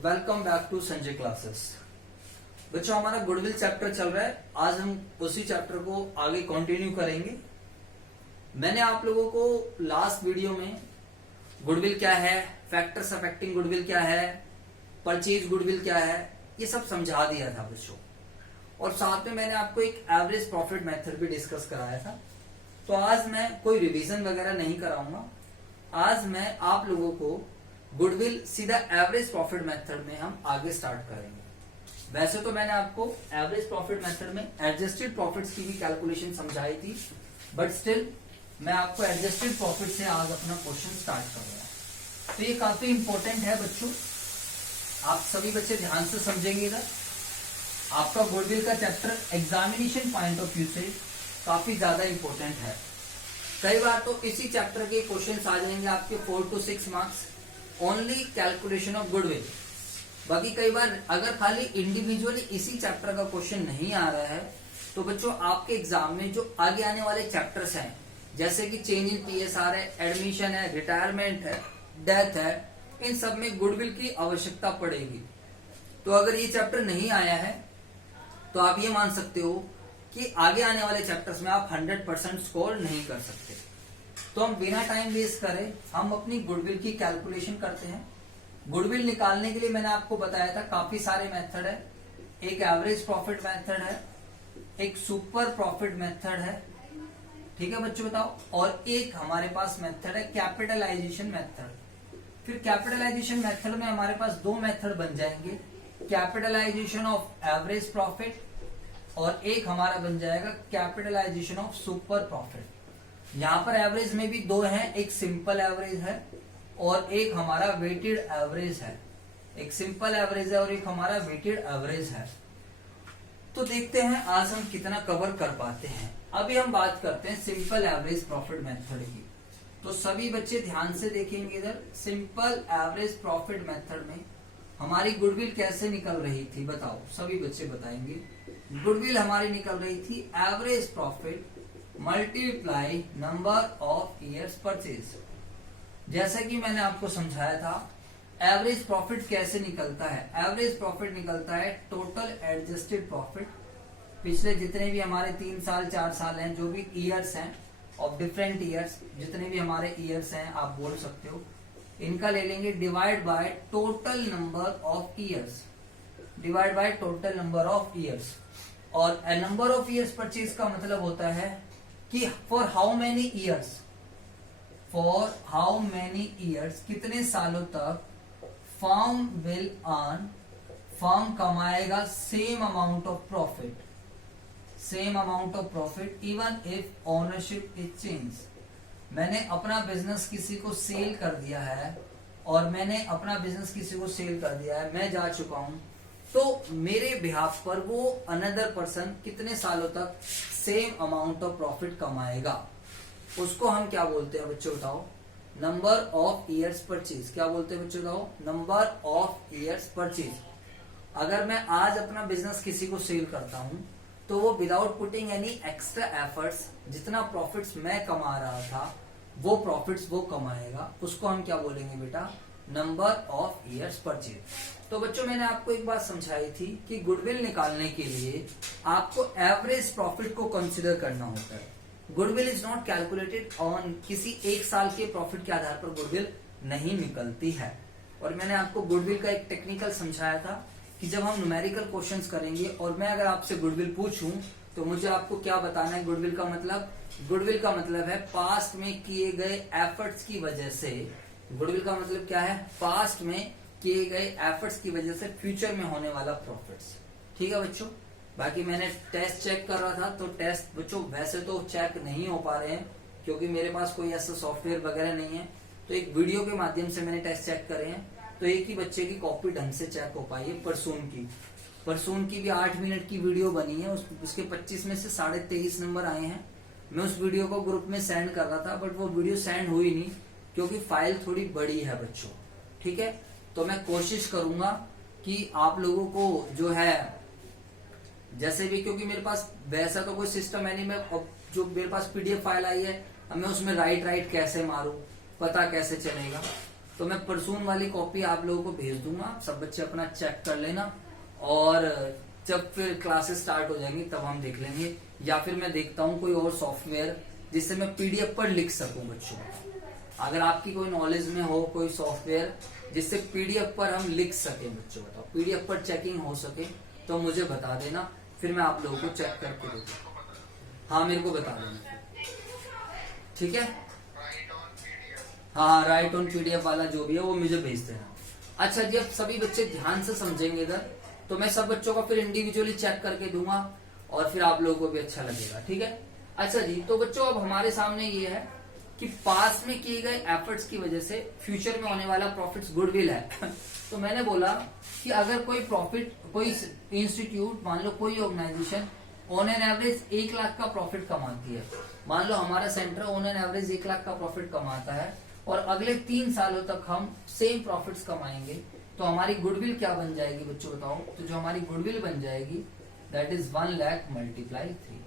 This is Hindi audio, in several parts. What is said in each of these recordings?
Welcome back to Sanjay classes. बच्चों, हमारा गुडविल चैप्टर चल रहा है। आज हम उसी चैप्टर को आगे कंटिन्यू करेंगे। मैंने आप लोगों को लास्ट वीडियो में गुडविल क्या है, फैक्टर्स अफेक्टिंग गुडविल क्या है, परचेज गुडविल क्या है, ये सब समझा दिया था बच्चों। और साथ में मैंने आपको एक एवरेज प्रॉफिट मेथड भी डिस्कस कराया था। तो आज मैं कोई रिवीजन वगैरह नहीं कराऊंगा। आज मैं आप लोगों को गुडविल सीधा एवरेज प्रॉफिट मेथड में हम आगे स्टार्ट करेंगे। वैसे तो मैंने आपको एवरेज प्रॉफिट मेथड में एडजस्टेड प्रॉफिट्स की भी कैलकुलेशन समझाई थी, बट स्टिल मैं आपको एडजस्टेड प्रॉफिट से आज अपना क्वेश्चन स्टार्ट कर रहा हूं। तो ये काफी इंपॉर्टेंट है बच्चों, आप सभी बच्चे ध्यान से समझेंगे। इधर आपका गुडविल का chapter examination point of view से काफी ज्यादा इंपॉर्टेंट है। कई बार तो इसी चैप्टर के क्वेश्चन आ जाएंगे आपके 4 to 6 marks, only calculation of goodwill. बाकी कई बार अगर खाली इंडिविजुअली इसी चैप्टर का क्वेश्चन नहीं आ रहा है तो बच्चों आपके एग्जाम में जो आगे आने वाले चैप्टर्स हैं, जैसे कि चेंज इन पीएसआर है, एडमिशन है, रिटायरमेंट है, डेथ है, इन सब में गुडविल की आवश्यकता पड़ेगी। तो अगर ये चैप्टर नहीं आया है तो आप ये मान सकते हो कि आगे आने वाले चैप्टर्स में आप 100% स्कोर नहीं कर सकते। तो हम बिना टाइम वेस्ट करे हम अपनी गुडविल की कैलकुलेशन करते हैं। गुडविल निकालने के लिए मैंने आपको बताया था काफी सारे मेथड है। एक एवरेज प्रॉफिट मेथड है, एक सुपर प्रॉफिट मेथड है, ठीक है बच्चों बताओ, और एक हमारे पास मेथड है कैपिटलाइजेशन मेथड। फिर कैपिटलाइजेशन मेथड में हमारे पास दो मेथड बन जाएंगे, कैपिटलाइजेशन ऑफ एवरेज प्रॉफिट और एक हमारा बन जाएगा कैपिटलाइजेशन ऑफ सुपर प्रॉफिट। यहां पर एवरेज में भी दो हैं, एक सिंपल एवरेज है और एक हमारा वेटेड एवरेज है। एक सिंपल एवरेज है और एक हमारा वेटेड एवरेज है। तो देखते हैं आज हम कितना कवर कर पाते हैं। अभी हम बात करते हैं सिंपल एवरेज प्रॉफिट मेथड की। तो सभी बच्चे ध्यान से देखेंगे। इधर सिंपल एवरेज प्रॉफिट मेथड में हमारी गुडविल कैसे निकल रही थी बताओ, सभी बच्चे बताएंगे। गुडविल हमारी निकल रही थी average profit multiply number of years purchase. जैसा कि मैंने आपको समझाया था, एवरेज प्रॉफिट कैसे निकलता है। एवरेज प्रॉफिट निकलता है टोटल एडजस्टेड प्रॉफिट। पिछले जितने भी हमारे 3 साल 4 साल हैं, जो भी ईयर्स हैं ऑफ डिफरेंट ईयर्स, जितने भी हमारे ईयर्स हैं आप बोल सकते हो, इनका ले लेंगे divide by total number of years, divide by total number of years. और नंबर ऑफ ईयर्स परचेज का मतलब होता है कि for how many years, for how many years, कितने सालों तक फर्म विल अर्न, फर्म कमाएगा same amount of profit, same amount of profit even if ownership is change. मैंने अपना बिजनेस किसी को सेल कर दिया है और मैंने अपना बिजनेस किसी को सेल कर दिया है, मैं जा चुका हूं, तो मेरे बिहाफ पर वो अनदर पर्सन कितने सालों तक सेम अमाउंट ऑफ प्रॉफिट कमाएगा, उसको हम क्या बोलते हैं बच्चों बताओ, नंबर ऑफ ईयर्स परचेज। क्या बोलते हैं बच्चों बताओ, नंबर ऑफ ईयर्स परचेज। अगर मैं आज अपना बिजनेस किसी को सेल करता हूं तो वो without putting any extra efforts जितना प्रॉफिट्स मैं कमा रहा था वो प्रॉफिट्स वो कमाएगा, उसको हम क्या बोलेंगे बेटा, नंबर ऑफ ईयर्स परचेज। तो बच्चों मैंने आपको एक बात समझाई थी कि गुडविल निकालने के लिए आपको एवरेज प्रॉफिट को कंसीडर करना होता है। Goodwill is not calculated on किसी एक साल के प्रॉफिट के आधार पर गुडविल नहीं निकलती है। और मैंने आपको गुडविल का एक टेक्निकल समझाया था कि जब हम न्यूमेरिकल क्वेश्चंस करेंगे और मैं अगर आपसे गुडविल पूछूं तो मुझे आपको क्या बताना है। गुडविल का मतलब है पास्ट में किए गए एफर्ट्स की वजह से, गुडविल का मतलब क्या है, पास्ट में किए गए एफर्ट्स की वजह से फ्यूचर में होने वाला प्रॉफिट्स। ठीक है बच्चों। बाकी मैंने टेस्ट चेक कर रहा था तो टेस्ट बच्चों वैसे तो चेक नहीं हो पा रहे हैं क्योंकि मेरे पास कोई ऐसा सॉफ्टवेयर वगैरह नहीं है। तो एक वीडियो के माध्यम से मैंने टेस्ट चेक करे हैं, तो एक ही बच्चे की कॉपी ढंग से चेक हो पाई है, परसून की भी 8 मिनट की वीडियो बनी है, उसके 25 में से 23.5 नंबर आए हैं। मैं उस वीडियो को ग्रुप में सेंड कर रहा था बट वो वीडियो सेंड हुई नहीं क्योंकि फाइल थोड़ी बड़ी है बच्चों। ठीक है, तो मैं कोशिश करूंगा कि आप लोगों को जो है जैसे भी, क्योंकि मेरे पास वैसा तो कोई सिस्टम है नहीं, मैं जो मेरे पास पीडीएफ फाइल आई है अब मैं उसमें राइट कैसे मारूं, पता कैसे चलेगा। तो मैं परसून वाली कॉपी आप लोगों को भेज दूंगा, सब बच्चे अपना चेक कर लेना, और जब फिर क्लासेस स्टार्ट हो जाएंगी तब हम देख लेंगे, या फिर मैं देखता हूँ कोई और सॉफ्टवेयर जिससे मैं पीडीएफ पर लिख सकूं बच्चों। अगर आपकी कोई नॉलेज में हो कोई सॉफ्टवेयर जिससे पीडीएफ पर हम लिख सके बच्चों, बताओ पीडीएफ पर चेकिंग हो सके तो मुझे बता देना, फिर मैं आप लोगों को चेक करके दूंगा। हाँ मेरे को बता देना, ठीक है। हाँ राइट ऑन पीडीएफ वाला जो भी है वो मुझे भेज देना। अच्छा जी, अब सभी बच्चे ध्यान से समझेंगे इधर, तो मैं सब बच्चों का फिर इंडिविजुअली चेक करके दूंगा और फिर आप लोगों को भी अच्छा लगेगा, ठीक है। अच्छा जी, तो बच्चों अब हमारे सामने ये है कि पास में किए गए एफर्ट्स की वजह से फ्यूचर में होने वाला प्रॉफिट्स गुडविल है। तो मैंने बोला कि अगर कोई प्रॉफिट, कोई इंस्टीट्यूट, मान लो कोई organisation on an average 1 lakh का प्रॉफिट कमाती है, मान लो हमारा centre on an average 1 lakh का प्रॉफिट कमाता है और अगले 3 सालों तक हम सेम प्रॉफिट्स कमाएंगे, तो हमारी गुडविल क्या बन जाएगी बच्चों बताओ। तो जो हमारी गुडविल बन जाएगी दैट इज 1 लाख मल्टीप्लाई 3,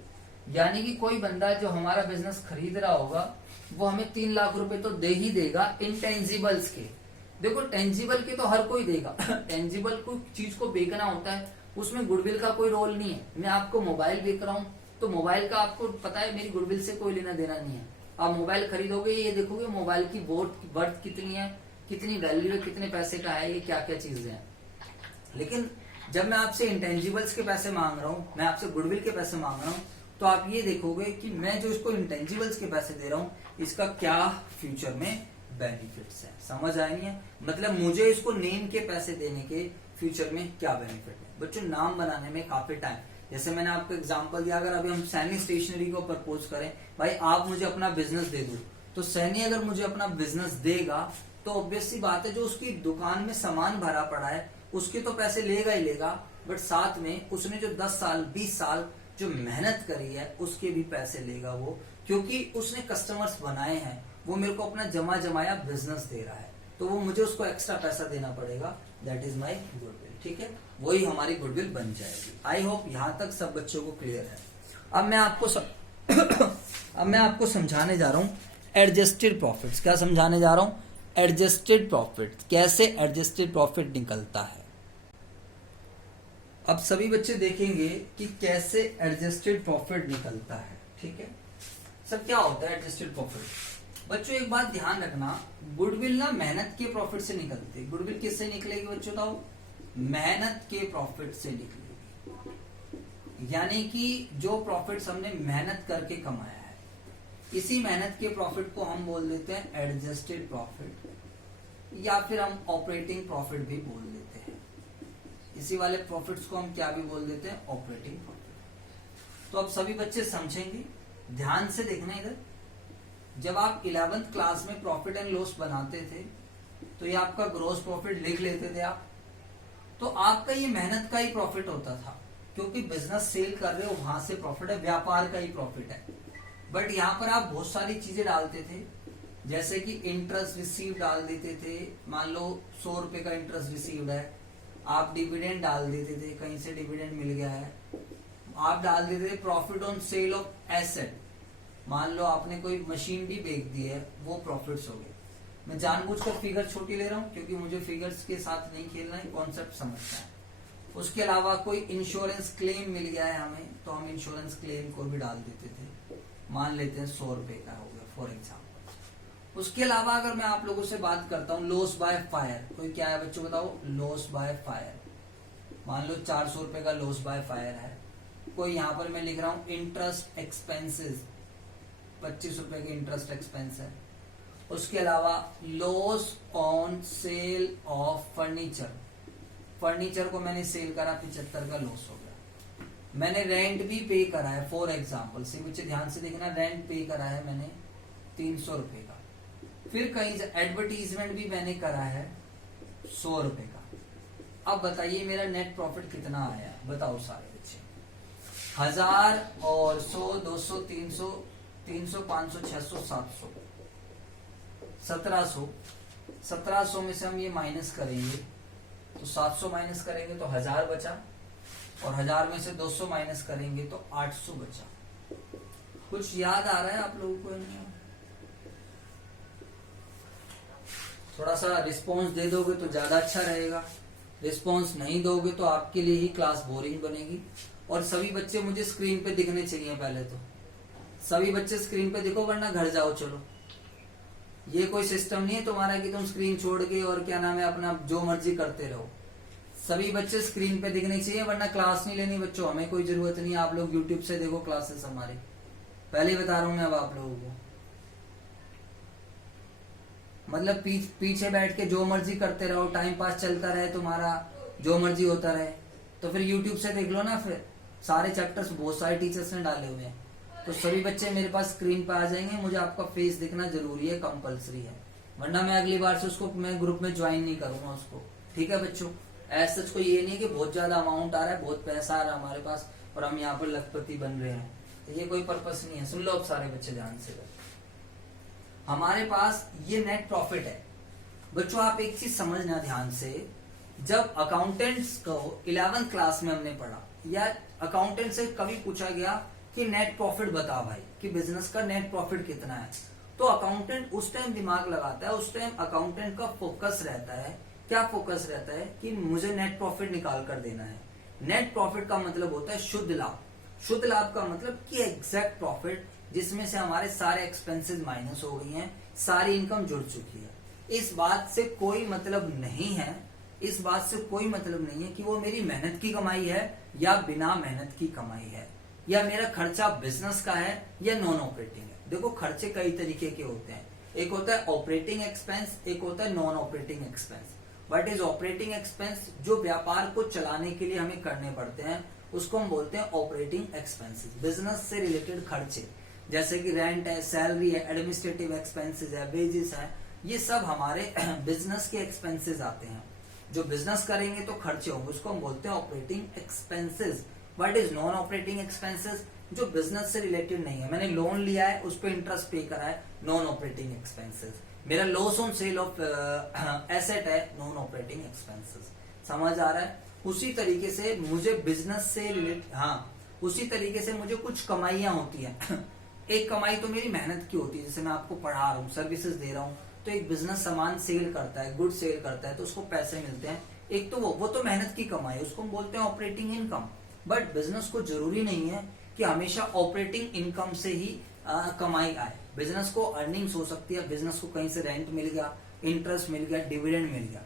यानी कि कोई बंदा जो हमारा बिजनेस खरीद रहा होगा वो हमें 3 लाख रुपए तो दे ही देगा इंटेंजिबल्स के। देखो टेंजिबल के तो हर कोई देगा टेंजिबल को चीज को बेचना होता है, उसमें गुडविल का कोई रोल नहीं है। मैं आपको मोबाइल बेच रहा हूँ तो मोबाइल का आपको पता है मेरी गुडविल से कोई लेना देना नहीं है। आप मोबाइल खरीदोगे, ये देखोगे मोबाइल की वर्थ कितनी है, कितनी वैल्यू है, कितने पैसे का है, ये क्या क्या चीजें हैं। लेकिन जब मैं आपसे इंटेंजिबल्स के पैसे मांग रहा हूँ, मैं आपसे गुडविल के पैसे मांग रहा हूँ, तो आप ये देखोगे कि मैं जो इसको इंटेंजिबल्स के पैसे दे रहा हूँ इसका क्या फ्यूचर में बेनिफिट्स है, समझ आए नहीं है। मतलब मुझे इसको नेम के पैसे देने के फ्यूचर में क्या बेनिफिट है। बच्चों नाम बनाने में काफी टाइम, जैसे मैंने आपको एग्जांपल दिया, अगर अभी हम सैनी स्टेशनरी को प्रपोज करें, भाई आप मुझे अपना बिजनेस दे दो, तो सैनी अगर मुझे अपना बिजनेस देगा तो ऑब्वियस सी बात है जो उसकी दुकान में सामान भरा पड़ा है उसके तो पैसे लेगा ही लेगा, बट साथ में उसने जो 10 साल 20 साल जो मेहनत करी है उसके भी पैसे लेगा वो, क्योंकि उसने कस्टमर्स बनाए हैं, वो मेरे को अपना जमा जमाया बिजनेस दे रहा है, तो वो मुझे उसको एक्स्ट्रा पैसा देना पड़ेगा। दैट इज माई गुडविल, ठीक है, वही हमारी गुडविल बन जाएगी। आई होप यहाँ तक सब बच्चों को क्लियर है। अब मैं आपको समझाने जा रहा हूँ एडजस्टेड प्रॉफिट्स। क्या समझाने जा रहा हूँ? एडजस्टेड प्रॉफिट, कैसे एडजस्टेड प्रॉफिट निकलता है। अब सभी बच्चे देखेंगे कि कैसे एडजस्टेड प्रॉफिट निकलता है, ठीक है। सब क्या होता है एडजस्टेड प्रॉफिट। बच्चों एक बात ध्यान रखना, गुडविल ना मेहनत के प्रॉफिट से निकलती है। गुडविल किससे निकलेगी बच्चों बताओ? मेहनत के प्रॉफिट से निकलेगी, यानी कि जो प्रॉफिट्स हमने मेहनत करके कमाया है, इसी मेहनत के प्रॉफिट को हम बोल देते हैं एडजस्टेड प्रॉफिट, या फिर हम ऑपरेटिंग प्रॉफिट भी बोल देते हैं। इसी वाले प्रॉफिट्स को हम क्या भी बोल देते हैं? Operating profit. तो अब सभी बच्चे समझेंगे, ध्यान से देखना इधर। जब आप 11th क्लास में प्रॉफिट एंड लॉस बनाते थे तो ये आपका ग्रॉस प्रॉफिट लिख लेते थे आप, तो आपका ये मेहनत का ही प्रॉफिट होता था, क्योंकि बिजनेस सेल कर रहे हो वहां से प्रॉफिट है, व्यापार का ही प्रॉफिट है। बट यहाँ पर आप बहुत सारी चीजें डालते थे, जैसे कि इंटरेस्ट रिसीव डाल देते थे। मान लो 100 रुपए का इंटरेस्ट रिसीव्ड है, आप डिविडेंड डाल देते थे, कहीं से डिविडेंड मिल गया है। आप डाल देते थे profit on sale of asset, मान लो आपने कोई मशीन भी बेच दी है, वो प्रॉफिट्स हो गए। मैं जानबूझकर फिगर छोटी ले रहा हूँ क्योंकि मुझे फिगर्स के साथ नहीं खेलना है, कॉन्सेप्ट समझना है। उसके अलावा कोई इंश्योरेंस क्लेम मिल गया है हमें, तो हम इंश्योरेंस क्लेम को भी डाल देते थे, मान लेते हैं 100 रुपए का हो गया फॉर एग्जाम्पल। उसके अलावा अगर मैं आप लोगों से बात करता हूँ लॉस बाय फायर, कोई क्या है बच्चों बताओ? लॉस बाय फायर, मान लो 400 रुपए का लॉस बाय फायर है। कोई यहाँ पर मैं लिख रहा हूँ इंटरेस्ट एक्सपेंसेस, 25 रुपए के इंटरेस्ट एक्सपेंस है। उसके अलावा loss on sale of furniture, furniture को मैंने सेल करा 75 का लॉस हो गया। मैंने रेंट भी पे करा है फॉर एग्जाम्पल से, बच्चे ध्यान से देखना, रेंट पे करा है मैंने 300 रुपए का। फिर कहीं एडवर्टीजमेंट भी मैंने करा है 100 रुपए का। अब बताइए मेरा नेट प्रॉफिट कितना आया, बताओ सारे बच्चे? 1000 और 100, 200, 300, 300, 500, 600, 700, 1700। 1700 में से हम ये माइनस करेंगे तो 700 माइनस करेंगे तो 1000 बचा, और 1000 में से 200 माइनस करेंगे तो 800 बचा। कुछ याद आ रहा है आप लोगों को? थोड़ा सा रिस्पॉन्स दे दोगे तो ज्यादा अच्छा रहेगा, रिस्पॉन्स नहीं दोगे तो आपके लिए ही क्लास बोरिंग बनेगी। और सभी बच्चे मुझे स्क्रीन पे दिखने चाहिए, पहले तो सभी बच्चे स्क्रीन पे दिखो, वरना घर जाओ चलो। ये कोई सिस्टम नहीं है तुम्हारा कि तुम स्क्रीन छोड़ के और क्या नाम है अपना जो मर्जी करते रहो। सभी बच्चे स्क्रीन पे दिखने चाहिए, वरना क्लास नहीं लेनी बच्चों, हमें कोई जरूरत नहीं है। आप लोग यूट्यूब से देखो क्लासेस हमारी, पहले ही बता रहा हूं मैं अब आप लोगों को। मतलब पीछे बैठ के जो मर्जी करते रहो, टाइम पास चलता रहे तुम्हारा, जो मर्जी होता रहे, तो फिर यूट्यूब से देख लो ना। फिर सारे चैप्टर्स बहुत सारे टीचर्स ने डाले हुए हैं, तो सभी बच्चे मेरे पास स्क्रीन पे आ जाएंगे। मुझे आपका फेस दिखना जरूरी है, कंपलसरी है, वरना मैं अगली बार से उसको मैं ग्रुप में ज्वाइन नहीं करूंगा उसको। ठीक है बच्चों, ऐसा कोई ये नहीं कि बहुत ज्यादा अमाउंट आ रहा है, बहुत पैसा आ रहा है हमारे पास और हम यहाँ पर लखपति बन रहे हैं, तो ये कोई पर्पस नहीं है। सुन लो अब सारे बच्चे ध्यान से, हमारे पास ये नेट प्रॉफिट है बच्चों। आप एक चीज समझना ध्यान से, जब अकाउंटेंट्स को 11th क्लास में हमने पढ़ा, या अकाउंटेंट से कभी पूछा गया कि नेट प्रॉफिट बता भाई कि बिजनेस का नेट प्रॉफिट कितना है, तो अकाउंटेंट उस टाइम दिमाग लगाता है, उस टाइम अकाउंटेंट का फोकस रहता है, क्या फोकस रहता है कि मुझे नेट प्रॉफिट निकाल कर देना है। नेट प्रॉफिट का मतलब होता है शुद्ध लाभ। शुद्ध लाभ का मतलब कि एग्जैक्ट प्रॉफिट जिसमें से हमारे सारे एक्सपेंसेस माइनस हो गई हैं, सारी इनकम जुड़ चुकी है। इस बात से कोई मतलब नहीं है, इस बात से कोई मतलब नहीं है कि वो मेरी मेहनत की कमाई है या बिना मेहनत की कमाई है, या मेरा खर्चा बिजनेस का है या नॉन ऑपरेटिंग है। देखो खर्चे कई तरीके के होते हैं, एक होता है ऑपरेटिंग एक्सपेंस, एक होता है non operating expense. What is operating expense? जो व्यापार को चलाने के लिए हमें करने पड़ते हैं उसको हम बोलते हैं ऑपरेटिंग एक्सपेंसेस। बिजनेस से रिलेटेड खर्चे जैसे कि रेंट है, सैलरी है, एडमिनिस्ट्रेटिव एक्सपेंसेस है, वेजेस है, ये सब हमारे बिजनेस के एक्सपेंसेस आते हैं। जो बिजनेस करेंगे तो खर्चे होंगे, उसको हम बोलते हैं operating expenses. What is non operating expenses? जो बिजनेस से रिलेटेड नहीं है, मैंने लोन लिया है उस पर इंटरेस्ट पे करा है, नॉन ऑपरेटिंग एक्सपेंसेस। मेरा loss on sale of asset है, नॉन ऑपरेटिंग एक्सपेंसेस। समझ आ रहा है? उसी तरीके से मुझे बिजनेस से रिलेटेड, हाँ उसी तरीके से मुझे कुछ कमाइयां होती हैं। एक कमाई तो मेरी मेहनत की होती है, जैसे मैं आपको पढ़ा रहा हूँ, सर्विसेज दे रहा हूँ, तो एक बिजनेस सामान सेल करता है, गुड सेल करता है, तो उसको पैसे मिलते हैं। एक तो वो तो मेहनत की कमाई, उसको हम बोलते हैं ऑपरेटिंग इनकम। बट बिजनेस को जरूरी नहीं है कि हमेशा ऑपरेटिंग इनकम से ही कमाई आए। बिजनेस को अर्निंग्स हो सकती है, बिजनेस को कहीं से रेंट मिल गया, इंटरेस्ट मिल गया, डिविडेंड मिल गया।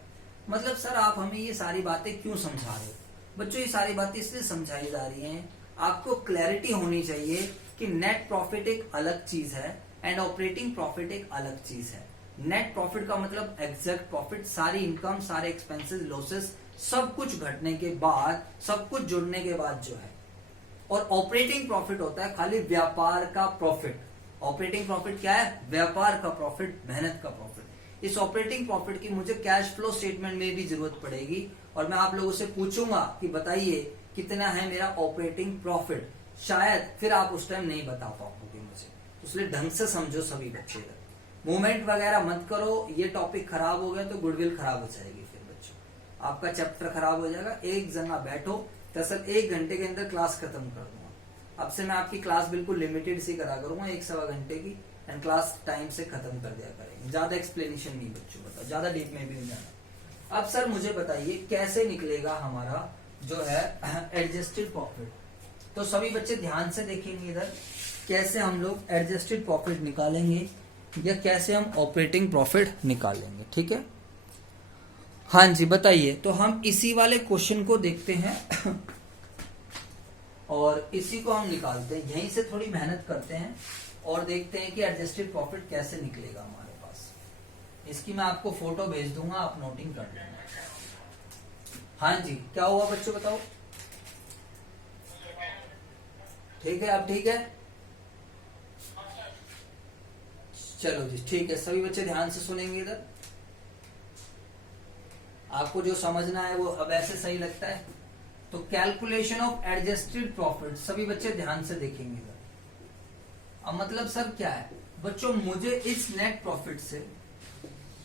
मतलब सर आप हमें ये सारी बातें क्यों समझा रहे हो? बच्चों ये सारी बातें इसलिए समझाई जा रही हैं, आपको क्लैरिटी होनी चाहिए कि नेट प्रॉफिट एक अलग चीज है एंड ऑपरेटिंग प्रॉफिट एक अलग चीज है। नेट प्रॉफिट का मतलब एग्जैक्ट प्रॉफिट, सारी इनकम, सारे एक्सपेंसेस, लॉसेस, सब कुछ घटने के बाद, सब कुछ जुड़ने के बाद जो है। और ऑपरेटिंग प्रॉफिट होता है खाली व्यापार का प्रॉफिट। ऑपरेटिंग प्रॉफिट क्या है? व्यापार का प्रॉफिट, मेहनत का प्रॉफिट। इस ऑपरेटिंग प्रॉफिट की मुझे कैश फ्लो स्टेटमेंट में भी जरूरत पड़ेगी, और मैं आप लोगों से पूछूंगा कि बताइए कितना है मेरा ऑपरेटिंग प्रॉफिट। शायद फिर आप उस टाइम नहीं बता पाओगे मुझे, इसलिए ढंग से समझो सभी बच्चे। मूवमेंट वगैरह मत करो, ये टॉपिक खराब हो गया तो गुडविल खराब हो जाएगी, फिर बच्चों आपका चैप्टर खराब हो जाएगा। एक जना बैठो, दरअसल 1 घंटे के अंदर क्लास खत्म कर दूंगा। अब से मैं आपकी क्लास बिल्कुल लिमिटेड सी करा करूंगा, 1-1.25 घंटे की, एंड क्लास टाइम से खत्म कर दिया करेंगे। ज्यादा एक्सप्लेनेशन नहीं बच्चों, बताओ ज्यादा डीप में भी नहीं जाना। अब सर मुझे बताइए कैसे निकलेगा हमारा जो है एडजस्टेड प्रॉफिट। तो सभी बच्चे ध्यान से देखेंगे इधर, कैसे हम लोग एडजस्टेड प्रॉफिट निकालेंगे या कैसे हम ऑपरेटिंग प्रॉफिट निकालेंगे। ठीक है, हाँ जी बताइए। तो हम इसी वाले क्वेश्चन को देखते हैं और इसी को हम निकालते हैं, यहीं से थोड़ी मेहनत करते हैं और देखते हैं कि एडजस्टेड प्रॉफिट कैसे निकलेगा हमारे पास। इसकी मैं आपको फोटो भेज दूंगा, आप नोटिंग कर लेना। हाँ जी क्या हुआ बच्चों बताओ? ठीक है, अब ठीक है, चलो जी ठीक है। सभी बच्चे ध्यान से सुनेंगे इधर, आपको जो समझना है वो अब ऐसे सही लगता है। तो कैलकुलेशन ऑफ एडजस्टेड प्रॉफिट, सभी बच्चे ध्यान से देखेंगे इधर। अब मतलब सर क्या है बच्चों, मुझे इस नेट प्रॉफिट से,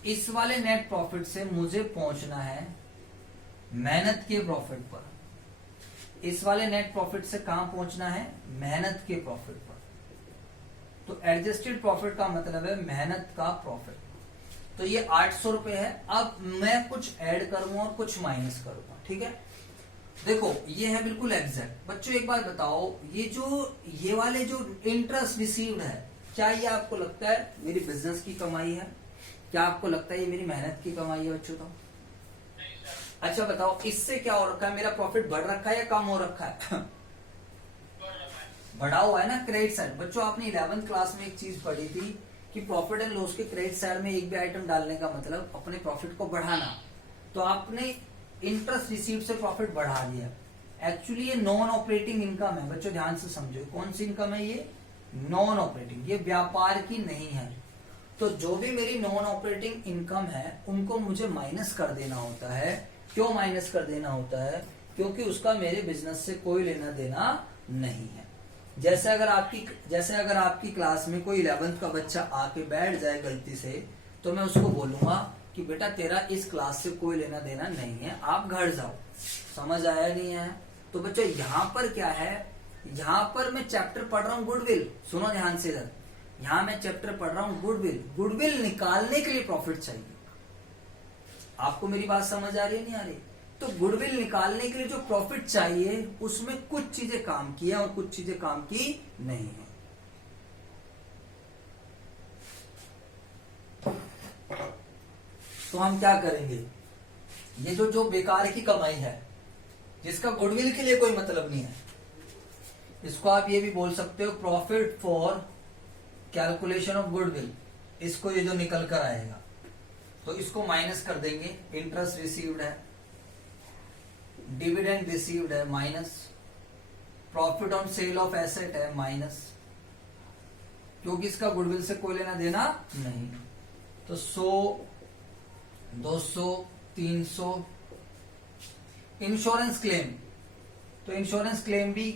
इस वाले नेट प्रॉफिट से मुझे पहुंचना है मेहनत के प्रॉफिट पर। इस वाले नेट प्रॉफिट से कहां पहुंचना है? मेहनत के प्रॉफिट पर। तो एडजस्टेड प्रॉफिट का मतलब है मेहनत का प्रॉफिट। तो ये 800 रुपए है। अब मैं कुछ ऐड करूंगा और कुछ माइनस करूंगा, ठीक है। देखो ये है बिल्कुल एग्जैक्ट। बच्चों एक बात बताओ, ये वाले जो इंटरेस्ट रिसीव्ड है, क्या ये आपको लगता है मेरी बिजनेस की कमाई है? क्या आपको लगता है ये मेरी मेहनत की कमाई है बच्चों? तो अच्छा बताओ, इससे क्या हो रखा है? मेरा प्रॉफिट बढ़ रखा है या कम हो रखा है? बढ़ा हुआ है ना क्रेडिट साइड। बच्चों आपने 11th क्लास में एक चीज पढ़ी थी कि प्रॉफिट एंड लॉस के क्रेडिट साइड में एक भी आइटम डालने का मतलब अपने प्रॉफिट को बढ़ाना। तो आपने इंटरेस्ट रिसीव से प्रॉफिट बढ़ा दिया। एक्चुअली ये नॉन ऑपरेटिंग इनकम है बच्चों, ध्यान से समझो। कौन सी इनकम है ये? नॉन ऑपरेटिंग, ये व्यापार की नहीं है। तो जो भी मेरी नॉन ऑपरेटिंग इनकम है उनको मुझे माइनस कर देना होता है। क्यों माइनस कर देना होता है? क्योंकि उसका मेरे बिजनेस से कोई लेना देना नहीं है। जैसे अगर आपकी क्लास में कोई 11th का बच्चा आके बैठ जाए गलती से, तो मैं उसको बोलूंगा कि बेटा तेरा इस क्लास से कोई लेना देना नहीं है, आप घर जाओ। समझ आया नहीं है? तो बच्चों यहाँ पर क्या है, यहाँ पर मैं चैप्टर पढ़ रहा हूँ गुडविल। सुनो ध्यान से इधर, यहाँ मैं चैप्टर पढ़ रहा हूँ गुडविल। गुडविल निकालने के लिए प्रॉफिट चाहिए। आपको मेरी बात समझ आ रही है नहीं आ रही? तो गुडविल निकालने के लिए जो प्रॉफिट चाहिए उसमें कुछ चीजें काम की है और कुछ चीजें काम की नहीं है। तो हम क्या करेंगे, ये जो बेकार की कमाई है जिसका गुडविल के लिए कोई मतलब नहीं है, इसको आप ये भी बोल सकते हो profit for calculation of goodwill. इसको ये जो निकल कर आएगा तो इसको माइनस कर देंगे। इंटरेस्ट रिसीव्ड है, डिविडेंड रिसीव्ड है minus, profit on sale of asset है माइनस, क्योंकि इसका गुडविल से कोई लेना देना नहीं। तो 100, 200, 300। इंश्योरेंस क्लेम, तो इंश्योरेंस क्लेम भी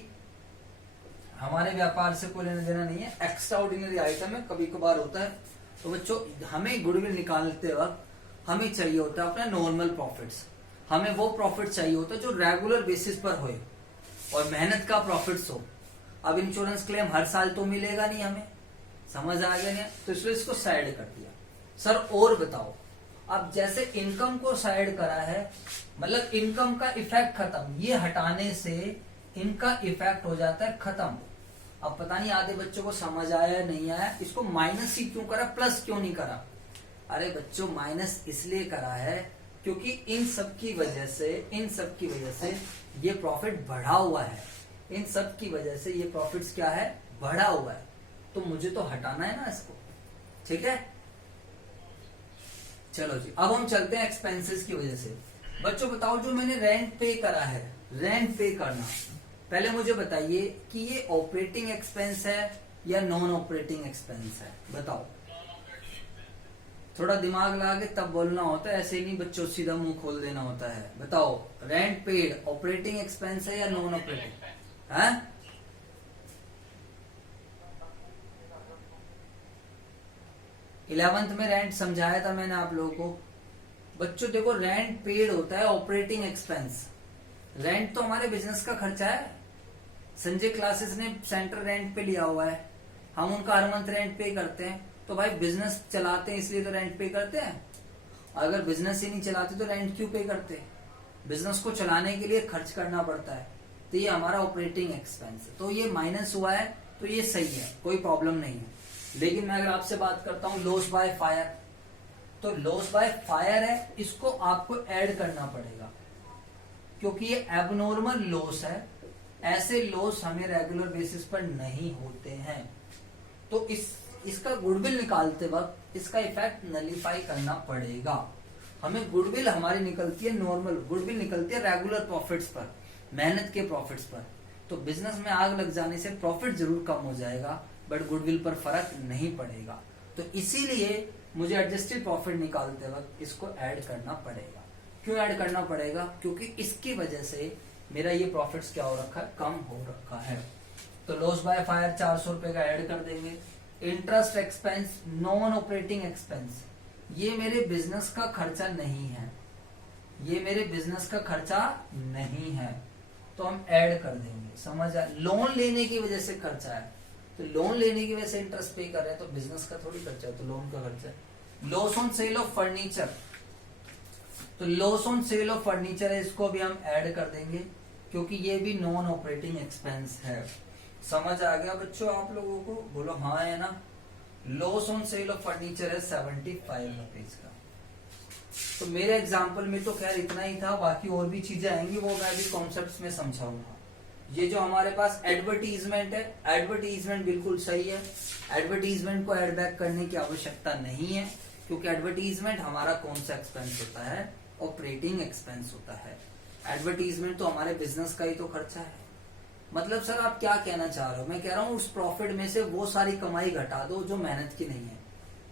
हमारे व्यापार से कोई लेना देना नहीं है, एक्स्ट्रा ऑर्डिनरी आइटम है, कभी कभार होता है। तो बच्चों हमें गुडविल निकालते वक्त हमें चाहिए होता है अपना नॉर्मल प्रॉफिट्स। हमें वो प्रॉफिट चाहिए होता है जो रेगुलर बेसिस पर होए और मेहनत का प्रॉफिट्स हो। अब इंश्योरेंस क्लेम हर साल तो मिलेगा नहीं हमें, समझ आ गया नहीं? तो इसलिए इसको साइड कर दिया। सर और बताओ, अब जैसे इनकम को साइड करा है, मतलब इनकम का इफेक्ट खत्म, ये हटाने से इनका इफेक्ट हो जाता है खत्म। अब पता नहीं आधे बच्चों को समझ आया नहीं आया, इसको माइनस ही क्यों करा, प्लस क्यों नहीं करा? अरे बच्चों माइनस इसलिए करा है क्योंकि इन सब की वजह से ये प्रॉफिट बढ़ा हुआ है। इन सब की वजह से ये प्रॉफिट्स क्या है, बढ़ा हुआ है। तो मुझे तो हटाना है ना इसको, ठीक है। चलो जी, अब हम चलते हैं एक्सपेंसेस की वजह से। बच्चों बताओ, जो मैंने रेंट पे करा है, रेंट पे करना, पहले मुझे बताइए कि ये ऑपरेटिंग एक्सपेंस है या नॉन ऑपरेटिंग एक्सपेंस है? बताओ, थोड़ा दिमाग लगा के तब बोलना होता है, ऐसे ही नहीं बच्चों सीधा मुंह खोल देना होता है। बताओ, रेंट पेड ऑपरेटिंग एक्सपेंस है या नॉन ऑपरेटिंग है? इलेवेंथ में रेंट समझाया था मैंने आप लोगों को। बच्चों देखो, रेंट पेड होता है ऑपरेटिंग एक्सपेंस। रेंट तो हमारे बिजनेस का खर्चा है। संजय क्लासेस ने सेंटर रेंट पे लिया हुआ है, हम उनका हर मंथ रेंट पे करते हैं। तो भाई बिजनेस चलाते हैं इसलिए तो रेंट पे करते हैं। अगर बिजनेस ही नहीं चलाते तो रेंट क्यों पे करते? बिजनेस को चलाने के लिए खर्च करना पड़ता है। तो ये हमारा ऑपरेटिंग एक्सपेंस है, तो ये माइनस हुआ है तो ये सही है, कोई प्रॉब्लम नहीं है। लेकिन मैं अगर आपसे बात करता हूं लॉस बाय फायर, तो लॉस बाय फायर है, इसको आपको ऐड करना पड़ेगा क्योंकि ये एबनॉर्मल लॉस है। ऐसे लॉस हमें रेगुलर बेसिस पर नहीं होते हैं। तो इसका गुडविल निकालते वक्त इसका इफेक्ट नलीफाई करना पड़ेगा। हमें गुडविल हमारी निकलती है नॉर्मल, गुडविल निकलती है रेगुलर प्रॉफिट्स पर, मेहनत के प्रॉफिट्स पर। तो बिजनेस में आग लग जाने से प्रॉफिट जरूर कम हो जाएगा बट गुडविल पर फर्क नहीं पड़ेगा। तो इसीलिए मुझे एडजस्टेड प्रॉफिट निकालते वक्त इसको ऐड करना पड़ेगा। क्यों ऐड करना पड़ेगा? क्योंकि इसकी वजह से मेरा ये प्रॉफिट्स क्या हो रखा है, कम हो रखा है। तो लॉस बाय फायर 400 रुपए का ऐड कर देंगे। Interest expense, non operating expense, ये मेरे बिजनेस का खर्चा नहीं है, ये मेरे बिजनेस का खर्चा नहीं है, तो हम ऐड कर देंगे। समझ आए? लोन लेने की वजह से खर्चा है, तो लोन लेने की वजह से इंटरेस्ट पे कर रहे हैं, तो बिजनेस का थोड़ी खर्चा है, तो लोन का खर्चा है। Loss on sale of furniture, तो loss on sale of furniture है, इसको भी हम ऐड कर देंगे क्योंकि ये भी नॉन ऑपरेटिंग एक्सपेंस है। समझ आ गया बच्चों आप लोगों को? बोलो हाँ है ना। Loss on sale of furniture है 75 रुपीज का। तो मेरे एग्जाम्पल में तो खैर इतना ही था, बाकी और भी चीजें आएंगी वो मैं भी कॉन्सेप्ट्स में समझाऊंगा। ये जो हमारे पास एडवर्टीजमेंट है, एडवर्टीजमेंट बिल्कुल सही है, एडवर्टीजमेंट को एड बैक करने की आवश्यकता नहीं है क्योंकि एडवर्टीजमेंट हमारा कौन सा एक्सपेंस होता है? ऑपरेटिंग एक्सपेंस होता है। एडवर्टीजमेंट तो हमारे बिजनेस का ही तो खर्चा है। मतलब सर आप क्या कहना चाह रहे हो? मैं कह रहा हूँ उस प्रॉफिट में से वो सारी कमाई घटा दो जो मेहनत की नहीं है,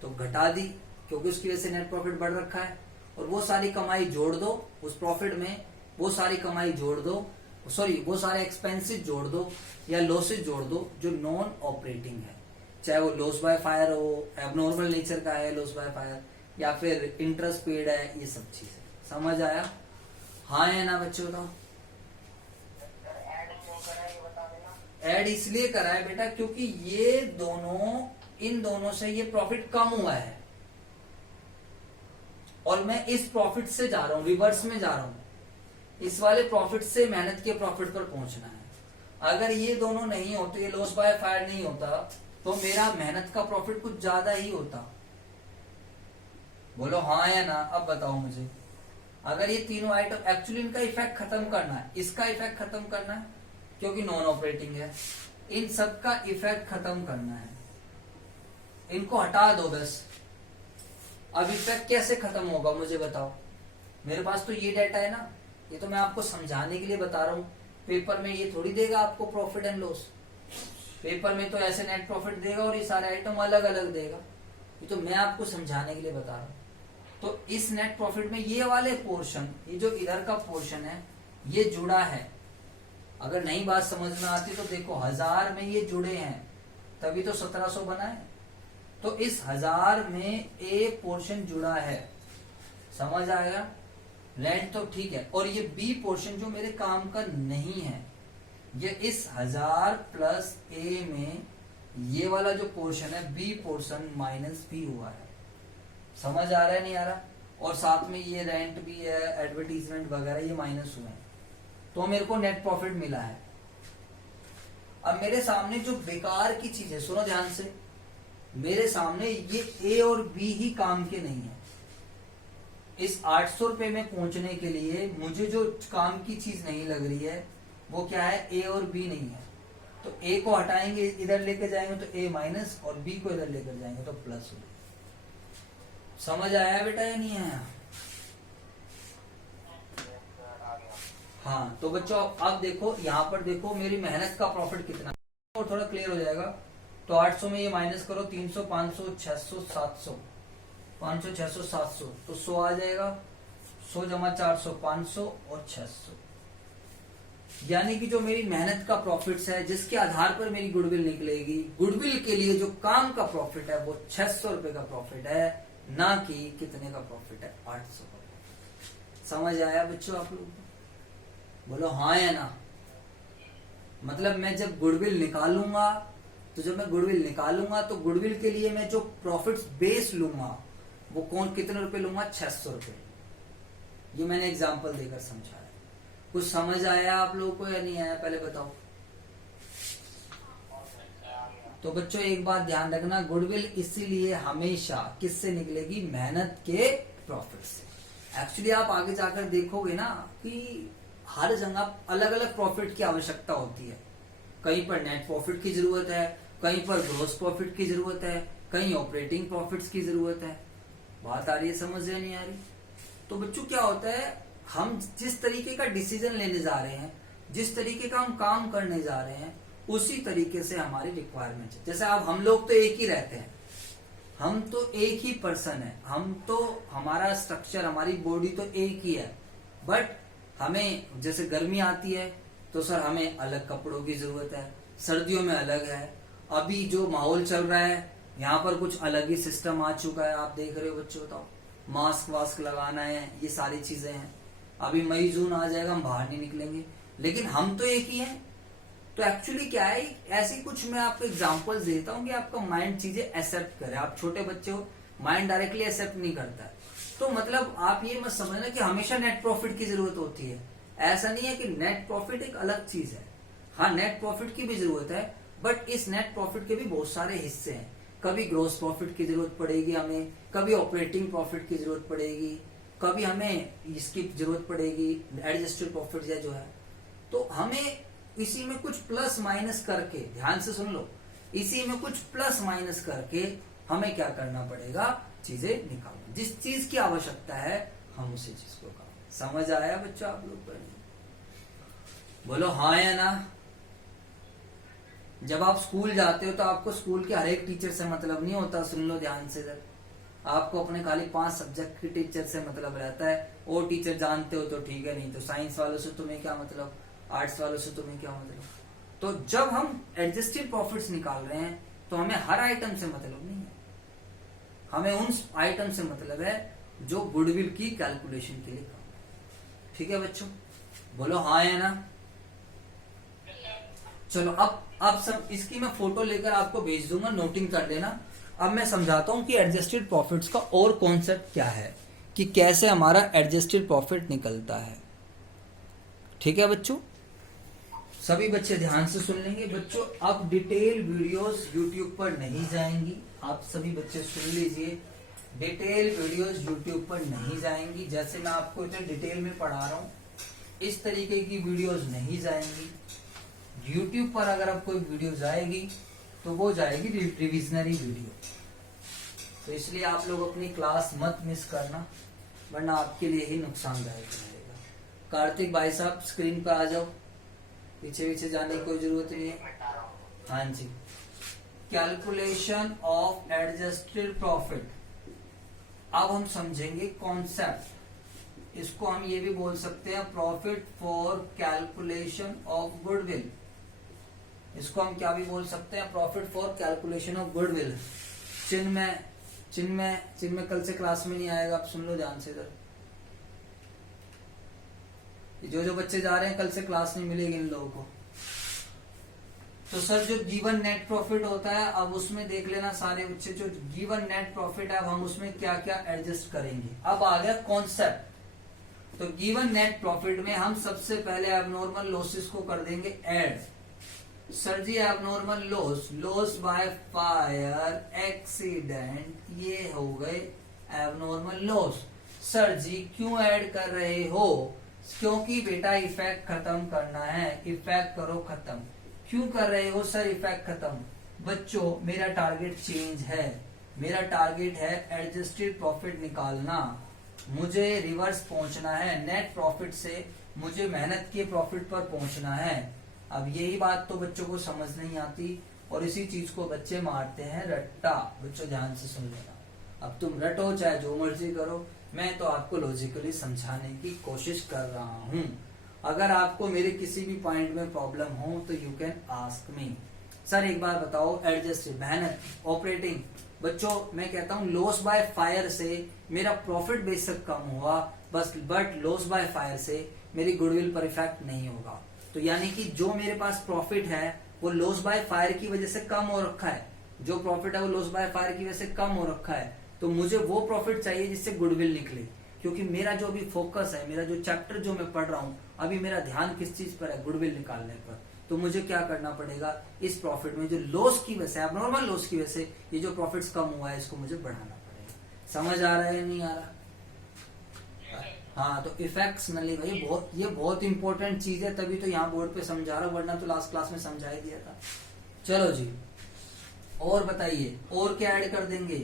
तो घटा दी क्योंकि उसकी वजह से नेट प्रॉफिट बढ़ रखा है, और वो सारी कमाई जोड़ दो उस प्रॉफिट में, वो सारी कमाई जोड़ दो, सॉरी वो सारे एक्सपेंसेस जोड़ दो या लॉसेज जोड़ दो जो नॉन ऑपरेटिंग है, चाहे वो लॉस बाय फायर हो, एबनॉर्मल नेचर का है लॉस बाय फायर, या फिर इंटरेस्ट पेड है, ये सब चीजें। समझ आया? हाँ है ना बच्चों का? ऐड इसलिए करा है बेटा क्योंकि ये दोनों, इन दोनों से ये प्रॉफिट कम हुआ है और मैं इस प्रॉफिट से जा रहा हूं, रिवर्स में जा रहा हूं। इस वाले प्रॉफिट से मेहनत के प्रॉफिट पर पहुंचना है। अगर ये दोनों नहीं होते, ये लॉस बाय फायर नहीं होता, तो मेरा मेहनत का प्रॉफिट कुछ ज्यादा ही होता। बोलो हाँ या ना? अब बताओ मुझे। अगर ये तीनों आइटम, एक्चुअली इनका इफेक्ट खत्म करना है, इसका इफेक्ट खत्म करना है क्योंकि नॉन ऑपरेटिंग है, इन सब का इफेक्ट खत्म करना है, इनको हटा दो बस। अब इफेक्ट कैसे खत्म होगा मुझे बताओ? मेरे पास तो ये डाटा है ना, ये तो मैं आपको समझाने के लिए बता रहा हूं। पेपर में ये थोड़ी देगा आपको प्रॉफिट एंड लॉस, पेपर में तो ऐसे नेट प्रॉफिट देगा और ये सारे आइटम अलग अलग देगा। ये तो मैं आपको समझाने के लिए बता रहा हूं। तो इस नेट प्रॉफिट में ये वाले पोर्शन, ये जो इधर का पोर्शन है, ये जुड़ा है। अगर नई बात समझ में आती तो देखो, 1000 में ये जुड़े हैं तभी तो 1700 बना है। तो इस 1000 में ए पोर्शन जुड़ा है, समझ आएगा? रेंट तो ठीक है, और ये बी पोर्शन जो मेरे काम का नहीं है, ये इस 1000 प्लस ए में ये वाला जो पोर्शन है बी पोर्शन माइनस बी हुआ है। समझ आ रहा है नहीं आ रहा? और साथ में ये रेंट भी है, एडवर्टीजमेंट वगैरह ये माइनस हुए हैं, तो मेरे को नेट प्रॉफिट मिला है। अब मेरे सामने जो बेकार की चीज है, सुनो ध्यान से, मेरे सामने ये ए और बी ही काम के नहीं है। इस 800 रुपए में पहुंचने के लिए मुझे जो काम की चीज नहीं लग रही है वो क्या है? ए और बी नहीं है। तो ए को हटाएंगे, इधर लेकर जाएंगे तो ए माइनस, और बी को इधर लेकर जाएंगे तो प्लस हो। समझ आया बेटा या नहीं आया? हाँ तो बच्चों अब देखो, यहाँ पर देखो मेरी मेहनत का प्रॉफिट कितना है और थोड़ा क्लियर हो जाएगा। तो 800 में ये माइनस करो, 300, 500, 600, 700, 500, 600, 700, तो 100 आ जाएगा। 100 जमा 400, 500 और 600, यानी कि जो मेरी मेहनत का प्रॉफिट है, जिसके आधार पर मेरी गुडविल निकलेगी, गुडविल के लिए जो काम का प्रॉफिट है वो 600 रुपए का प्रॉफिट है, ना कि कितने का प्रॉफिट है? 800 का। समझ आया बच्चों आप लोग? बोलो हाँ या ना? मतलब मैं जब गुडविल निकालूंगा, तो जब मैं गुडविल निकालूंगा तो गुडविल के लिए मैं जो प्रॉफिट बेस लूंगा वो कौन कितने रुपए लूंगा? 600 रुपए। ये मैंने एग्जांपल देकर समझाया। कुछ समझ आया आप लोगों को या नहीं आया? पहले बताओ। तो बच्चों एक बात ध्यान रखना, गुडविल इसीलिए हमेशा किससे निकलेगी? मेहनत के प्रॉफिट से। एक्चुअली आप आगे जाकर देखोगे ना कि हर जगह अलग अलग प्रॉफिट की आवश्यकता होती है। कहीं पर नेट प्रॉफिट की जरूरत है, कहीं पर ग्रोस प्रॉफिट की जरूरत है, कहीं ऑपरेटिंग प्रॉफिट्स की जरूरत है। बात आ रही है समझ या नहीं आ रही? तो बच्चों क्या होता है, हम जिस तरीके का डिसीजन लेने जा रहे हैं, जिस तरीके का हम काम करने जा रहे हैं, उसी तरीके से हमारी रिक्वायरमेंट है। जैसे अब हम लोग तो एक ही रहते हैं, हम तो एक ही पर्सन है, हम तो हमारा स्ट्रक्चर, हमारी बॉडी तो एक ही है, बट हमें जैसे गर्मी आती है तो सर हमें अलग कपड़ों की जरूरत है, सर्दियों में अलग है। अभी जो माहौल चल रहा है यहाँ पर कुछ अलग ही सिस्टम आ चुका है, आप देख रहे हो बच्चों, बताओ मास्क वास्क लगाना है, ये सारी चीजें हैं। अभी मई जून आ जाएगा, हम बाहर नहीं निकलेंगे, लेकिन हम तो एक ही हैं। तो एक्चुअली क्या है, ऐसी कुछ मैं आपको एग्जांपल्स देता हूँ कि आपका माइंड चीजें एक्सेप्ट करे। आप छोटे बच्चे हो, माइंड डायरेक्टली एक्सेप्ट नहीं करता है। तो मतलब आप ये मत समझना कि हमेशा नेट प्रॉफिट की जरूरत होती है, ऐसा नहीं है कि नेट प्रॉफिट एक अलग चीज है। हाँ, नेट प्रॉफिट की भी जरूरत है, बट इस नेट प्रॉफिट के भी बहुत सारे हिस्से हैं। कभी ग्रोस प्रॉफिट की जरूरत पड़ेगी हमें, कभी ऑपरेटिंग प्रॉफिट की जरूरत पड़ेगी, कभी हमें इसकी जरूरत पड़ेगी एडजस्टेड प्रॉफिट या जो है। तो हमें इसी में कुछ प्लस माइनस करके, ध्यान से सुन लो, इसी में कुछ प्लस माइनस करके हमें क्या करना पड़ेगा, चीजें निकालना। जिस चीज की आवश्यकता है हम उसी चीज को करें। समझ आया बच्चों आप लोग को? बोलो हाँ या ना। जब आप स्कूल जाते हो तो आपको स्कूल के हर एक टीचर से मतलब नहीं होता, सुन लो ध्यान से जरा। आपको अपने खाली 5 सब्जेक्ट के टीचर से मतलब रहता है। वो टीचर जानते हो तो ठीक है, नहीं तो साइंस वालों से तुम्हें क्या मतलब, आर्ट्स वालों से तुम्हें क्या मतलब। तो जब हम एडजस्टेड प्रॉफिट्स निकाल रहे हैं तो हमें हर आइटम से मतलब नहीं है, हमें उन आइटम से मतलब है जो गुडविल की कैलकुलेशन के लिए काम है। ठीक है बच्चों, बोलो हाँ या ना। चलो अब सब इसकी मैं फोटो लेकर आपको भेज दूंगा, नोटिंग कर लेना। अब मैं समझाता हूं कि एडजस्टेड प्रॉफिट्स का और कॉन्सेप्ट क्या है, कि कैसे हमारा एडजस्टेड प्रॉफिट निकलता है। ठीक है बच्चों, सभी बच्चे ध्यान से सुन लेंगे। बच्चों अब डिटेल वीडियोस यूट्यूब पर नहीं जाएंगी, आप सभी बच्चे सुन लीजिए। डिटेल वीडियोस यूट्यूब पर नहीं जाएंगी, जैसे मैं आपको इतने डिटेल में पढ़ा रहा हूं इस तरीके की वीडियोस नहीं जाएंगी। यूट्यूब पर अगर आप कोई वीडियो जाएगी तो वो जाएगी रिविजनरी वीडियो। तो इसलिए आप लोग अपनी क्लास मत मिस करना, वरना आपके लिए ही नुकसानदायक रहेगा। कार्तिक भाई साहब स्क्रीन पर आ जाओ, पीछे पीछे जाने की कोई जरूरत नहीं है। हाँ जी, कैलकुलेशन ऑफ एडजस्टेड प्रॉफिट। अब हम समझेंगे कॉन्सेप्ट। इसको हम ये भी बोल सकते हैं profit for calculation of goodwill. इसको हम क्या भी बोल सकते हैं, profit for calculation of goodwill. Chinmay कल से क्लास में नहीं आएगा, आप सुन लो ध्यान से इधर। जो बच्चे जा रहे हैं कल से क्लास नहीं मिलेगी इन लोगों को। तो सर जो गिवन नेट प्रॉफिट होता है, अब उसमें देख लेना सारे बच्चे, जो गिवन नेट प्रॉफिट है अब हम उसमें क्या क्या एडजस्ट करेंगे। अब आ गया कॉन्सेप्ट। तो गिवन नेट प्रॉफिट में हम सबसे पहले एबनॉर्मल लॉसेस को कर देंगे add. Sir ji abnormal loss by fire accident, ये हो गए एबनॉर्मल लॉस। सर जी क्यों ऐड कर रहे हो? क्योंकि बेटा इफेक्ट खत्म करना है। इफेक्ट करो खत्म। क्यों कर रहे हो सर इफेक्ट खत्म? बच्चों मेरा टारगेट चेंज है, मेरा टारगेट है एडजस्टेड प्रॉफिट निकालना। मुझे रिवर्स पहुंचना है, नेट प्रॉफिट से मुझे मेहनत के प्रॉफिट पर पहुंचना है। अब यही बात तो बच्चों को समझ नहीं आती और इसी चीज को बच्चे मारते हैं रट्टा। बच्चों ध्यान से सुन लेना। अब तुम रटो चाहे जो मर्जी करो, मैं तो आपको लॉजिकली समझाने की कोशिश कर रहा हूं। अगर आपको मेरे किसी भी पॉइंट में प्रॉब्लम हो तो you can ask me. Sir एक बार बताओ, एडजस्ट मेहनत ऑपरेटिंग। बच्चों मैं कहता हूं लॉस बाय फायर से मेरा प्रॉफिट बेशक कम हुआ बस, बट लॉस बाय फायर से मेरी गुडविल पर इफेक्ट नहीं होगा। तो यानी कि जो मेरे पास प्रॉफिट है वो लॉस बाय फायर की वजह से कम हो रखा है, जो प्रॉफिट है वो लॉस बाय फायर की वजह से कम हो रखा है। तो मुझे वो प्रॉफिट चाहिए जिससे गुडविल निकले, क्योंकि मेरा जो अभी फोकस है, मेरा जो चैप्टर जो मैं पढ़ रहा हूँ अभी मेरा ध्यान किस चीज पर है, गुडविल निकालने पर। तो मुझे क्या करना पड़ेगा, इस प्रॉफिट में जो लॉस की वजह से, एबनॉर्मल लॉस की वजह से ये जो प्रॉफिट्स कम हुआ है इसको मुझे बढ़ाना पड़ेगा। समझ आ रहा है नहीं आ रहा? हाँ, तो इफेक्ट्स नली भाई ये बहुत इंपॉर्टेंट चीज है, तभी तो यहाँ बोर्ड पे समझा रहा हूँ, वरना तो लास्ट क्लास में समझा ही दिया था। चलो जी और बताइए, और क्या ऐड कर देंगे?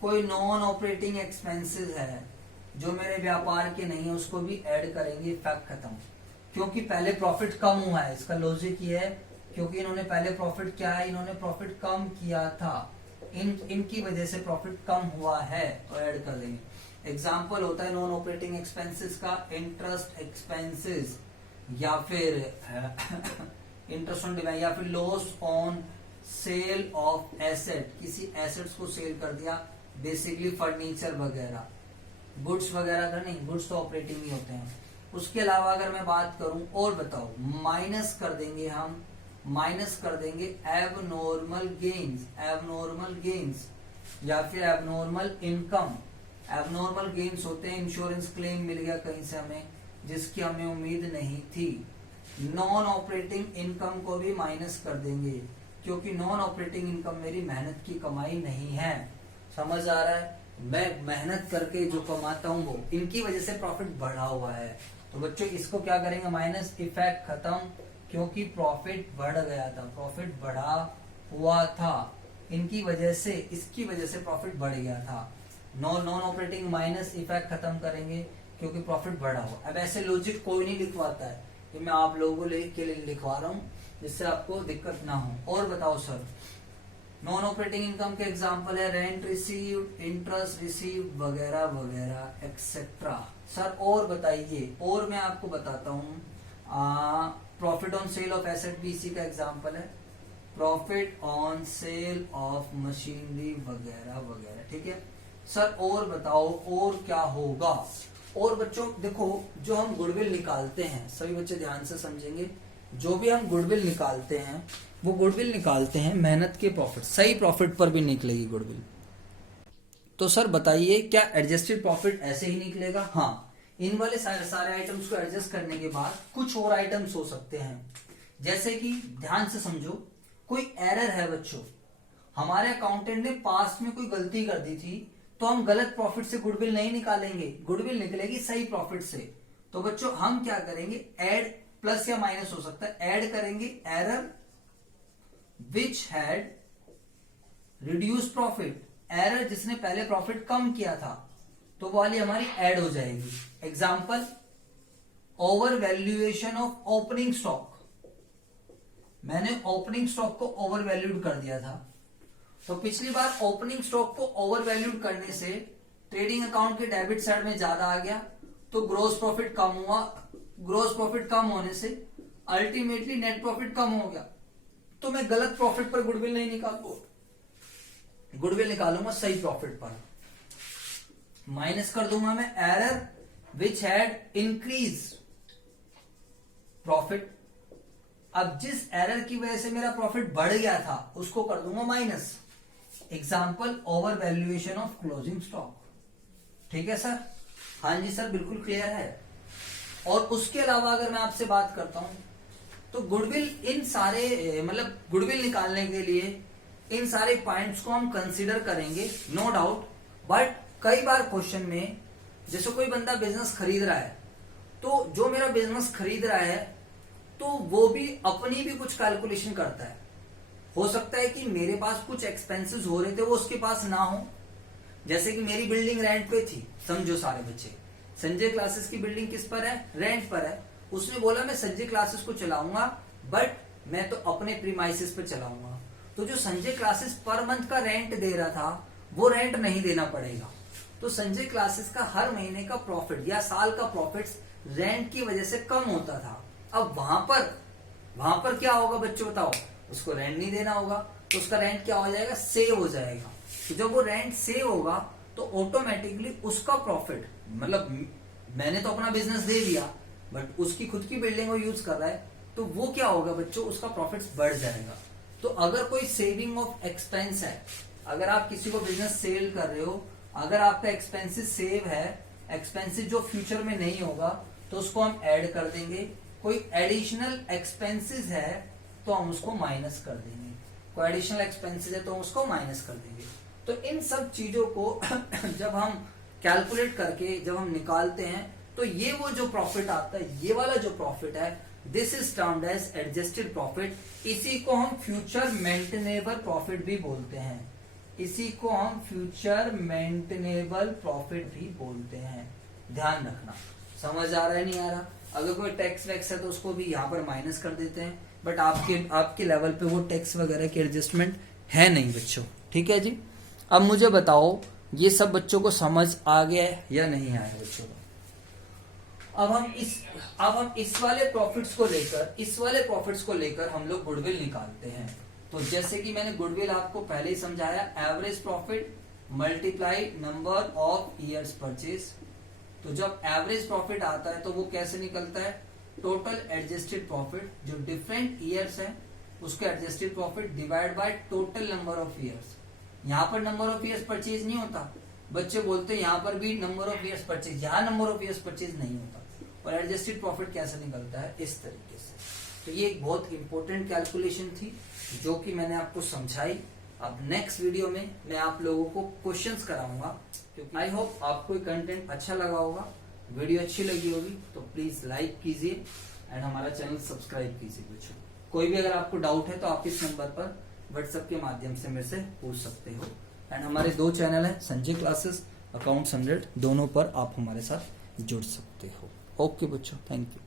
कोई नॉन ऑपरेटिंग एक्सपेंसेस है जो मेरे व्यापार के नहीं है उसको भी ऐड करेंगे। इफेक्ट खत्म, क्योंकि पहले प्रॉफिट कम हुआ है। इसका लॉजिक ये है क्योंकि इन्होंने पहले प्रॉफिट क्या है, इन्होंने प्रॉफिट कम किया था, इनकी वजह से प्रॉफिट कम हुआ है, तो ऐड कर देंगे। एग्जाम्पल होता है नॉन ऑपरेटिंग एक्सपेंसेस का इंटरेस्ट एक्सपेंसेस, या फिर इंटरेस्ट ऑन डिवाइड, या फिर loss on sale of asset. किसी एसेट्स को सेल कर दिया, बेसिकली फर्नीचर वगैरह, गुड्स वगैरह का नहीं, गुड्स तो ऑपरेटिंग ही होते हैं। उसके अलावा अगर मैं बात करूं और बताओ, माइनस कर देंगे हम, माइनस कर देंगे एबनॉर्मल गेन्स। एबनॉर्मल गेन्स या फिर एबनॉर्मल इनकम, एबनॉर्मल गेन्स होते हैं, इंश्योरेंस क्लेम मिल गया कहीं से हमें जिसकी हमें उम्मीद नहीं थी। नॉन ऑपरेटिंग इनकम को भी माइनस कर देंगे क्योंकि नॉन ऑपरेटिंग इनकम मेरी मेहनत की कमाई नहीं है। समझ आ रहा है? मैं मेहनत करके जो कमाता हूँ वो, इनकी वजह से प्रॉफिट बढ़ा हुआ है। तो बच्चों इसको क्या करेंगे, माइनस, इफेक्ट खत्म, क्योंकि प्रॉफिट बढ़ गया था, प्रॉफिट बढ़ा हुआ था इनकी वजह से, इसकी वजह से प्रॉफिट बढ़ गया था। नॉन ऑपरेटिंग माइनस इफेक्ट खत्म करेंगे क्योंकि प्रॉफिट बढ़ा हुआ। अब ऐसे लॉजिक कोई नहीं लिखवाता है, कि मैं आप लोगों के लिए लिखवा रहा हूँ जिससे आपको दिक्कत ना हो। और बताओ सर, नॉन ऑपरेटिंग इनकम के एग्जांपल है रेंट रिसीव्ड, इंटरेस्ट रिसीव्ड वगैरह वगैरह एक्सेट्रा। सर और बताइए, और मैं आपको बताता हूँ, profit on sale of asset भी इसी का एग्जांपल है, profit on sale of machinery वगैरह वगैरह। ठीक है सर, और बताओ और क्या होगा। और बच्चों देखो, जो हम गुडविल निकालते हैं, सभी बच्चे ध्यान से समझेंगे, जो भी हम गुडविल निकालते हैं वो गुडविल निकालते हैं मेहनत के प्रॉफिट, सही प्रॉफिट पर भी निकलेगी गुडविल। तो सर बताइए, क्या एडजस्टेड प्रॉफिट ऐसे ही निकलेगा? हाँ, इन वाले सारे आइटम्स को एडजस्ट करने के बाद कुछ और आइटम्स हो सकते हैं, जैसे कि ध्यान से समझो, कोई एरर है बच्चों, हमारे अकाउंटेंट ने पास्ट में कोई गलती कर दी थी, तो हम गलत प्रॉफिट से गुडविल नहीं निकालेंगे, गुडविल निकलेगी सही प्रॉफिट से। तो बच्चों हम क्या करेंगे, ऐड, प्लस या माइनस हो सकता है, ऐड करेंगे error which had reduce profit, error जिसने पहले प्रॉफिट कम किया था, तो वो वाली हमारी ऐड हो जाएगी। Example, over valuation of opening stock, मैंने ओपनिंग स्टॉक को ओवर वैल्यूड कर दिया था, तो पिछली बार ओपनिंग स्टॉक को ओवर वैल्यूड करने से ट्रेडिंग अकाउंट के डेबिट साइड में ज्यादा आ गया, तो ग्रोस प्रॉफिट कम हुआ, ग्रोस प्रॉफिट कम होने से अल्टीमेटली नेट प्रॉफिट कम हो गया, तो मैं गलत प्रॉफिट पर गुडविल नहीं निकालूंगा, गुडविल निकालूंगा सही प्रॉफिट पर। माइनस कर दूंगा मैं error which had increase profit, अब जिस एरर की वजह से मेरा प्रॉफिट बढ़ गया था उसको कर दूंगा minus. Example, over valuation of closing stock. ठीक है सर? हाँ जी सर, बिल्कुल क्लियर है। और उसके अलावा अगर मैं आपसे बात करता हूं, तो गुडविल, इन सारे मतलब गुडविल निकालने के लिए इन सारे पॉइंट्स को हम कंसीडर करेंगे, नो डाउट। बट कई बार क्वेश्चन में, जैसे कोई बंदा बिजनेस खरीद रहा है, तो जो मेरा बिजनेस खरीद रहा है तो वो भी अपनी भी कुछ कैलकुलेशन करता है। हो सकता है कि मेरे पास कुछ एक्सपेंसेस हो रहे थे वो उसके पास ना हो, जैसे कि मेरी बिल्डिंग रेंट पे थी, समझो सारे बच्चे, संजय क्लासेस की बिल्डिंग किस पर है, रेंट पर है। उसने बोला मैं संजय क्लासेस को चलाऊंगा, बट मैं तो अपने प्रीमाइसेस पे चलाऊंगा, तो जो संजय क्लासेस पर मंथ का रेंट दे रहा था वो रेंट नहीं देना पड़ेगा, तो संजय क्लासेस का हर महीने का प्रॉफिट या साल का प्रॉफिट रेंट की वजह से कम होता था। अब वहां पर क्या होगा बच्चों बताओ, उसको रेंट नहीं देना होगा, तो उसका रेंट क्या हो जाएगा, सेव हो जाएगा। तो जब वो रेंट सेव होगा तो ऑटोमेटिकली उसका प्रॉफिट, मतलब मैंने तो अपना बिजनेस दे दिया बट उसकी खुद की बिल्डिंग को यूज कर रहा है, तो वो क्या होगा बच्चों, उसका प्रॉफिट बढ़ जाएगा। तो अगर कोई सेविंग ऑफ एक्सपेंस है, अगर आप किसी को बिजनेस सेल कर रहे हो, अगर आपका एक्सपेंसिस सेव है, एक्सपेंसिस जो फ्यूचर में नहीं होगा, तो उसको हम ऐड कर देंगे। कोई एडिशनल एक्सपेंसेस है तो हम उसको माइनस कर देंगे, कोई एडिशनल एक्सपेंसेस है तो हम उसको माइनस कर देंगे। तो इन सब चीजों को जब हम कैलकुलेट करके जब हम निकालते हैं, तो ये वो जो प्रॉफिट आता है, ये वाला जो प्रॉफिट है, this is termed as adjusted profit. इसी को हम फ्यूचर मेंटेनेबल प्रॉफिट भी बोलते हैं, इसी को हम फ्यूचर मेंटेनेबल प्रॉफिट भी बोलते हैं। ध्यान रखना, समझ आ रहा है नहीं आ रहा? अगर कोई टैक्स वैक्स है तो उसको भी यहाँ पर माइनस कर देते हैं, बट आपके लेवल पे वो टैक्स वगैरह की एडजस्टमेंट है नहीं बच्चों। ठीक है जी? अब मुझे बताओ, ये सब बच्चों को समझ आ गया है या नहीं आया बच्चों को? अब हम इस वाले प्रॉफिट्स को लेकर हम लोग गुडविल निकालते हैं। तो जैसे कि मैंने गुडविल आपको पहले ही समझाया, average profit multiply number of years purchase. तो जब एवरेज प्रॉफिट आता है तो वो कैसे निकलता है, टोटल एडजस्टेड प्रॉफिट, जो डिफरेंट ईयर्स है उसके adjusted profit divide by total number of years, यहाँ पर नंबर ऑफ ईयर्स परचेज नहीं होता। बच्चे बोलते हैं यहाँ पर भी नंबर ऑफ ईयर्स परचेज, यहाँ नंबर ऑफ ईयर्स परचेज नहीं होता। और एडजस्टेड प्रॉफिट कैसे निकलता है, इस तरीके से। तो ये एक बहुत इंपॉर्टेंट कैलकुलेशन थी जो कि मैंने आपको समझाई। अब नेक्स्ट वीडियो में मैं आप लोगों को क्वेश्चंस कराऊंगा, क्योंकि आई होप आपको ये कंटेंट अच्छा लगा होगा। वीडियो अच्छी लगी होगी तो प्लीज लाइक कीजिए एंड हमारा चैनल सब्सक्राइब कीजिए बच्चों। कोई भी अगर आपको डाउट है तो आप इस नंबर पर व्हाट्सएप के माध्यम से मेरे से पूछ सकते हो। एंड हमारे 2 चैनल हैं, संजय क्लासेस, अकाउंट्स 100, दोनों पर आप हमारे साथ जुड़ सकते हो। ओके बच्चों, थैंक यू।